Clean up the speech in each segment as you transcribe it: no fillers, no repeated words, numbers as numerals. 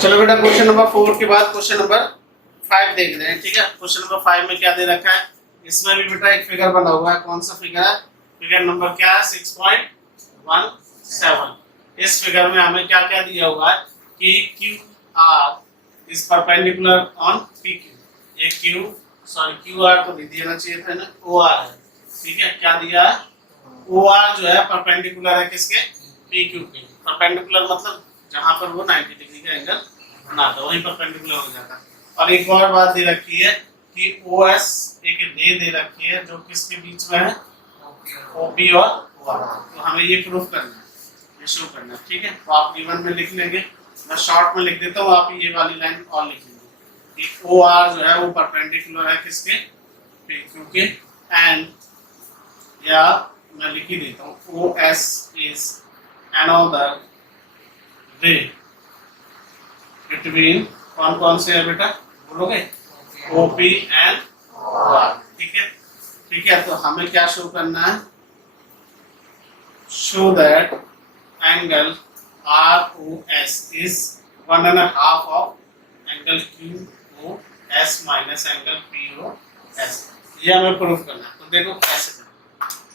चलो बेटा question number 4 के बाद क्वेश्चन नंबर 5 देख रहे हैं। ठीक है, क्वेश्चन नंबर 5 में क्या दे रखा है, इसमें भी बेटा एक फिगर बना हुआ है। कौन सा फिगर है? फिगर नंबर क्या है? 6.17। इस फिगर में हमें क्या क्या दिया हुआ है कि Q R is perpendicular on P Q. ये क्यू आर तो दे देना चाहिए था ना, ओ आर है। ठीक है, क्या दिया है? ओ आर जो है परपेंडिकुलर है किसके? पी क्यू के। परपेंडिकुलर मतलब जहां पर वो 90 डिग्री का एंगल बनाता है वहीं परपेंडिकुलर हो जाता है। और एक और बात दे रखी है कि ओ एस एक रे दे रखी है जो किसके बीच में है? ओपी और ओ आर। तो हमें ये प्रूफ करना है, ये शो करना है। ठीक है, तो आप गिवन में लिख लेंगे, मैं शॉर्ट में लिख देता हूँ, आप ये वाली लाइन और लिख लेंगे कि ओ आर जो है वो परपेंडिकुलर है किसके? पी क्यू के। एंड या मैं लिख ही देता हूँ O S is another ray between कौन कौन से है बेटा बोलोगे? OP and OR। ठीक है, ठीक है, तो हमें क्या शो करना है? Show that angle ROS is 1.5 of angle QOS minus angle POS। ये हमें प्रूफ करना है। तो देखो कैसे करना।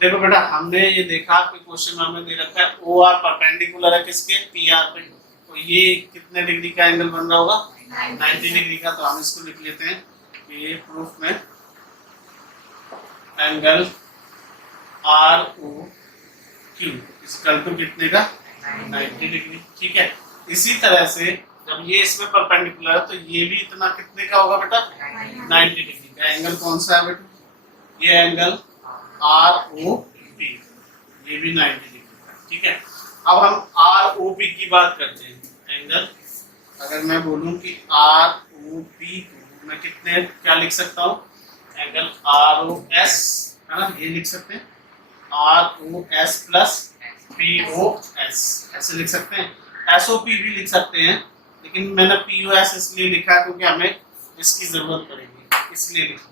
देखो बेटा, हमने ये देखा कि क्वेश्चन में हमें दे रखा है ओ आर परपेंडिकुलर है किसके? पी आर पे। तो ये कितने डिग्री का एंगल बन रहा होगा? 90 डिग्री का। तो हम इसको लिख लेते हैं कि ये प्रूफ में angle R O Q equal to कितने का? 90 डिग्री। ठीक है, इसी तरह से जब ये इसमें परपेंडिकुलर है तो ये भी इतना कितने का होगा बेटा? 90 डिग्री का। एंगल कौन सा है बेटा? ये एंगल आर ओ पी, ये भी 90 डिग्री का। ठीक है, अब हम आर ओ पी की बात करते हैं। एंगल अगर मैं बोलूं कि आर ओ पी को मैं कितने क्या लिख सकता हूं? एंगल आर ओ एस है ना, ये लिख सकते हैं R O S plus P O S, ऐसे लिख सकते हैं। एस ओ पी भी लिख सकते हैं, लेकिन मैंने पी ओ एस इसलिए लिखा क्योंकि हमें इसकी जरूरत पड़ेगी, इसलिए लिखा।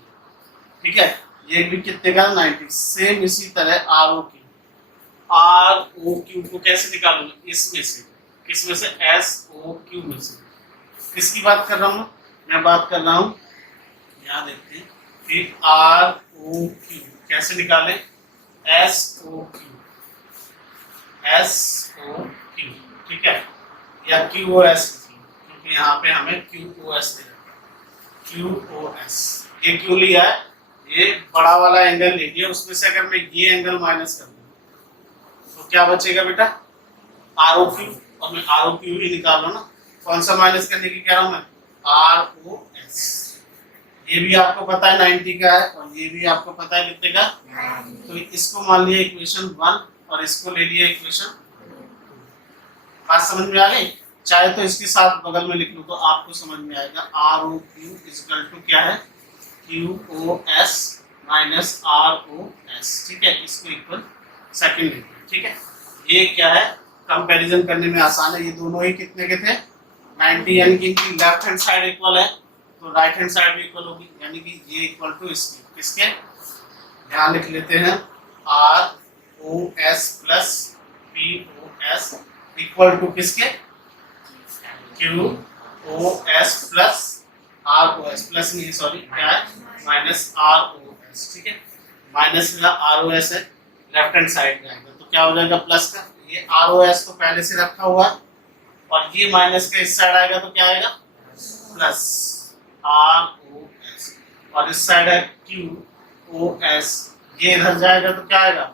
ठीक है, ये भी कितने का? 90। सेम इसी तरह R O Q, R O Q को कैसे निकालूंगा? इसमें से, किसमें से? एस ओ क्यू में से। किसकी बात कर रहा हूँ मैं? बात कर रहा हूँ, यहाँ देखते हैं कि आर ओ क्यू कैसे निकालें? S O Q, S O Q. ठीक है, या क्यू ओ एस, क्योंकि यहाँ पे हमें क्यू ओ एस दे रखा है। क्यू ओ एस ये क्यों लिया है? ये बड़ा वाला एंगल ले लिया, उसमें से अगर मैं ये एंगल माइनस कर दूं तो क्या बचेगा बेटा? R O Q. और मैं आर ओ क्यू ही निकाल लो ना। कौन सा माइनस करने की कह रहा हूं मैं? R O S. ये भी आपको पता है 90 का है और ये भी आपको पता है कितने का? तो इसको मान लिया इक्वेशन 1 और इसको ले लिया इक्वेशन। बात समझ में आ गई? चाहे तो इसके साथ बगल में लिख लो तो आपको समझ में आएगा। R O Q equal to क्या है? Q O S minus R O S. ठीक है, इसको इक्वल सेकंड लिखते हैं। ठीक है, ये क्या है? कंपैरिजन करने में आसान है। ये दोनों ही कितने के थे? 90, यानी कि इनकी लेफ्ट हैंड साइड इक्वल है तो राइट हैंड साइड भी इक्वल होगी, यानी कि ये इक्वल टू इसके। किसके? यहाँ लिख लेते हैं R O S plus P O S equal to किसके? Q O S plus R O S, plus नहीं सॉरी क्या है? Minus R O S. ठीक है, माइनस में आर ओ एस है, लेफ्ट हैंड साइड में आएगा तो क्या हो जाएगा? प्लस का। ये आर ओ एस तो पहले से रखा हुआ है और ये माइनस का इस साइड आएगा तो क्या आएगा? Plus R O S. और इस साइड है क्यू ओ एस, ये इधर जाएगा तो क्या आएगा?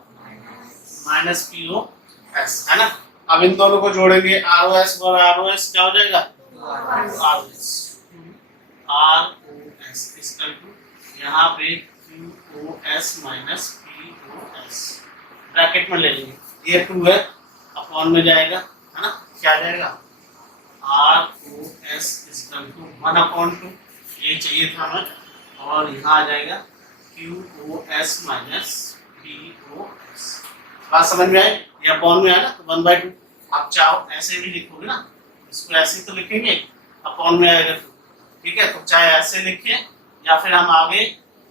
माइनस पी ओ एस, है ना। अब इन दोनों को जोड़ेंगे, आर ओ एस और आर ओ एस क्या हो जाएगा? R O S. R O S equal to यहाँ पे Q O S minus P O S, bracket में ले लेंगे। ये 2 है, अपॉन में जाएगा, है ना। क्या जाएगा? R O S equal to 1/2, ये चाहिए था हमें, और यहाँ आ जाएगा Q O S minus P O S. बात समझ में आई? ये अपॉन में आया ना तो 1/2। आप चाहो ऐसे भी लिखोगे ना, इसको ऐसे ही तो लिखेंगे, अपॉन में आएगा तो। ठीक है, तो चाहे ऐसे लिखें या फिर हम आगे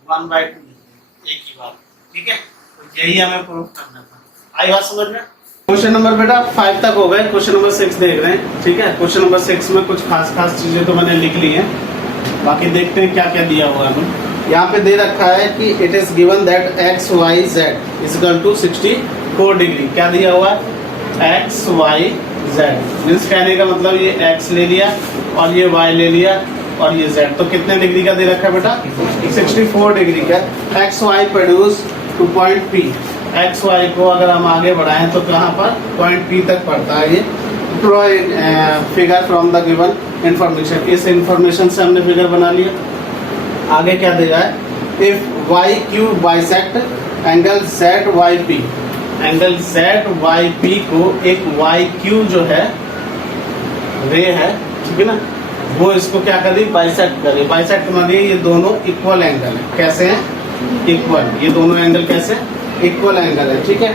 1/2 लिखें, एक ही बात। ठीक है, तो यही हमें प्रूफ करना था। आई बात समझ में? क्वेश्चन नंबर बेटा 5 तक हो गए, क्वेश्चन नंबर 6 देख रहे हैं। ठीक है, क्वेश्चन नंबर 6 में कुछ खास चीजें तो मैंने लिख ली हैं, बाकी देखते हैं क्या क्या दिया हुआ है हमें। यहाँ पे दे रखा है कि it is given that X Y Z is equal to 64 degree. क्या दिया हुआ है? एक्स वाई जेड मीन्स कहने का मतलब ये एक्स ले लिया और ये वाई ले लिया और ये जेड, तो कितने डिग्री का दे रखा है बेटा? 64 डिग्री का। X Y produce to point P. X Y को अगर हम आगे बढ़ाएं तो कहाँ पर? पॉइंट पी तक पड़ता है ये। Draw figure from the given information. इस इंफॉर्मेशन से हमने फिगर बना लिया। आगे क्या दे रहा है? If Y Q bisect angle Z Y P, angle Z Y P को एक वाई क्यू जो है रे है, ठीक है ना, वो इसको क्या कर रही? बाइसेक्ट कर रही। बाइसेक्ट मानिए ये दोनों इक्वल एंगल है। कैसे हैं? इक्वल। ये दोनों एंगल कैसे? इक्वल एंगल है। ठीक है,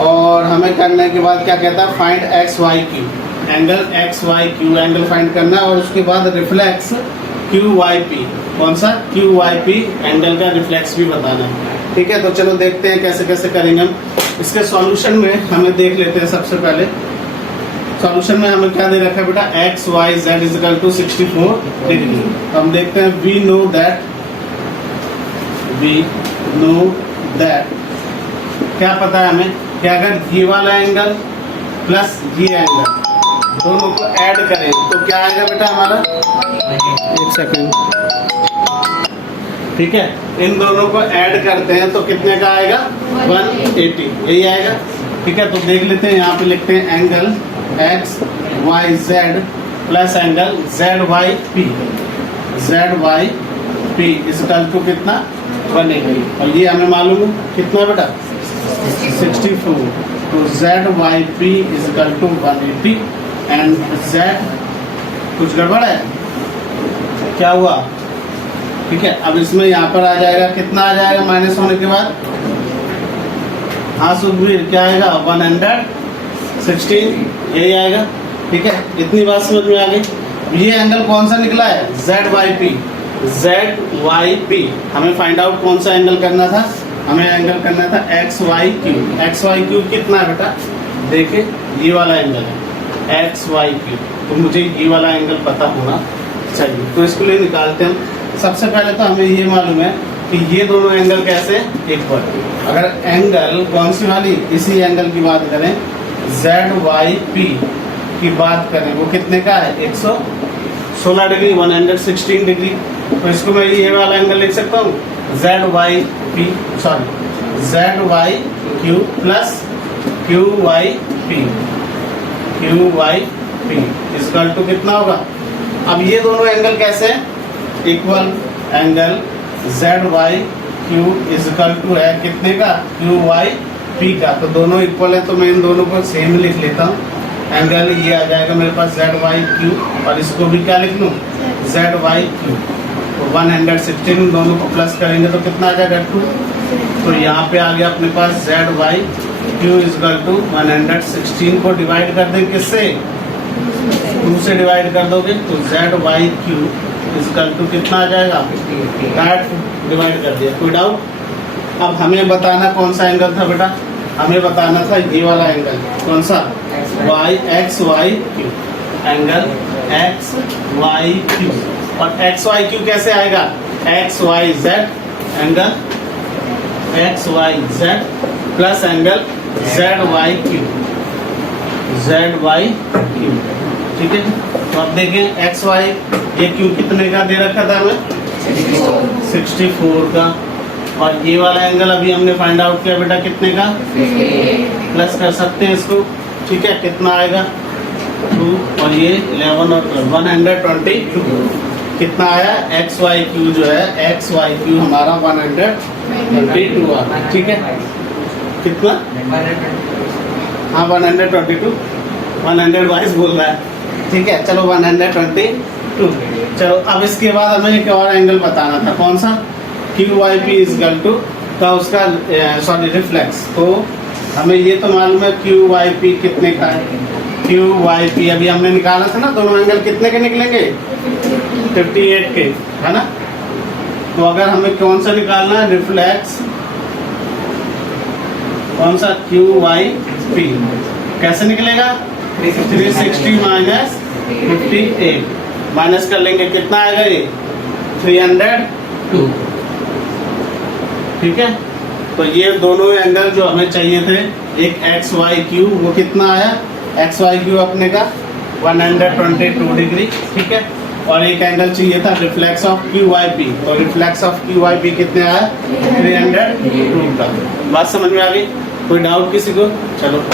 और हमें करने के बाद क्या कहता है? Find X Y Q. Angle X Y Q angle find करना है, और उसके बाद रिफ्लेक्स क्यू वाई पी। कौन सा? क्यू वाई पी एंगल का रिफ्लेक्स भी बताना है। ठीक है, तो चलो देखते हैं कैसे कैसे करेंगे हम। इसके सॉल्यूशन में हमें देख लेते हैं। सबसे पहले सॉल्यूशन में हमें क्या दे रखा है बेटा? X Y Z is equal to 64 degree. हम देखते हैं वी नो दैट क्या पता है हमें कि अगर ये वाला एंगल प्लस ये एंगल दोनों को ऐड करें तो क्या आएगा बेटा हमारा? एक सेकंड। ठीक है, इन दोनों को ऐड करते हैं तो कितने का आएगा? 180, यही आएगा। ठीक है, तो देख लेते हैं। यहाँ पे लिखते हैं angle X Y Z plus angle Z Y P इसका टू कितना? 180। और ये हमें मालूम है कितना बेटा? 64। तो Z Y P is equal to 180 and Z, कुछ गड़बड़ है? क्या हुआ? ठीक है, अब इसमें यहाँ पर आ जाएगा, कितना आ जाएगा माइनस होने के बाद? हाँ सुखबीर, क्या आएगा? 116, यही आएगा। ठीक है, इतनी बात समझ में आ गई। ये एंगल कौन सा निकला है? Z Y P. Z Y P हमें फाइंड आउट कौन सा एंगल करना था? हमें एंगल करना था X Y Q. X Y Q कितना है बेटा? देखिए ये वाला एंगल है एक्स वाई क्यू, तो मुझे ये वाला एंगल पता होना चाहिए। तो इसके लिए निकालते हैं। सबसे पहले तो हमें ये मालूम है कि ये दोनों एंगल कैसे? इक्वल। अगर एंगल कौन सी वाली? इसी एंगल की बात करें, जेड वाई पी की बात करें, वो कितने का है? 116 डिग्री, 116 डिग्री। तो इसको मैं ये वाला एंगल लिख सकता हूँ Z Y P, sorry Z Y Q plus Q Y P इसका टू कितना होगा? अब ये दोनों एंगल कैसे हैं? Equal. Angle Z Y Q is equal to है कितने का? क्यू वाई पी का। तो दोनों इक्वल है, तो मैं इन दोनों को सेम लिख लेता हूँ। एंगल ये आ जाएगा मेरे पास जेड वाई क्यू, और इसको भी क्या लिख लूँ? Z Y Q. तो 116 दोनों को प्लस करेंगे तो कितना आ जाएगा? 2। तो यहाँ पे आ गया अपने पास Z Y Q is equal to 116 को डिवाइड कर दें किससे? 2 से डिवाइड कर दोगे तो Z Y Q is equal to कितना आ जाएगा? डिवाइड कर दिया। कोई डाउट? अब हमें बताना कौन सा एंगल था बेटा? हमें बताना था ये वाला एंगल। कौन सा? X Y Q. Angle X Y Q. और एक्स वाई क्यू कैसे आएगा? X Y Z, angle X Y Z plus angle Z Y Q. ठीक है, तो अब देखें एक्स वाई ये क्यू कितने का दे रखा था हमें? 64 का। और ये वाला एंगल अभी हमने फाइंड आउट किया बेटा कितने का? प्लस कर सकते हैं इसको। ठीक है, कितना आएगा? 2 और ये 11 और 122 कितना आया? एक्स वाई क्यू जो है एक्स वाई क्यू हमारा 122 आ रहा है। ठीक है, कितना? हाँ 122, 122 बोल रहा है। ठीक है, चलो 122। चलो अब इसके बाद हमें एक और एंगल बताना था। कौन सा? Q Y P is equal to का उसका सॉरी रिफ्लेक्स। तो हमें ये तो मालूम है क्यू वाई पी कितने का है? क्यू वाई पी अभी हमने निकाला था ना, दोनों एंगल कितने के निकलेंगे? 58 के, है ना। तो अगर हमें कौन सा निकालना है? रिफ्लेक्स कौन सा? Q Y P. कैसे निकलेगा? 360 माइनस 58 माइनस कर लेंगे, कितना आएगा ये? 302। ठीक है, तो ये दोनों एंगल जो हमें चाहिए थे, एक एक्स वाई क्यू, वो कितना आया? एक्स वाई क्यू अपने का 122 डिग्री। ठीक है, और एक एंगल चाहिए था reflex of Q Y P, तो reflex of Q Y P कितने आया? 302 का। बात समझ में आ गई? कोई डाउट किसी को? चलो।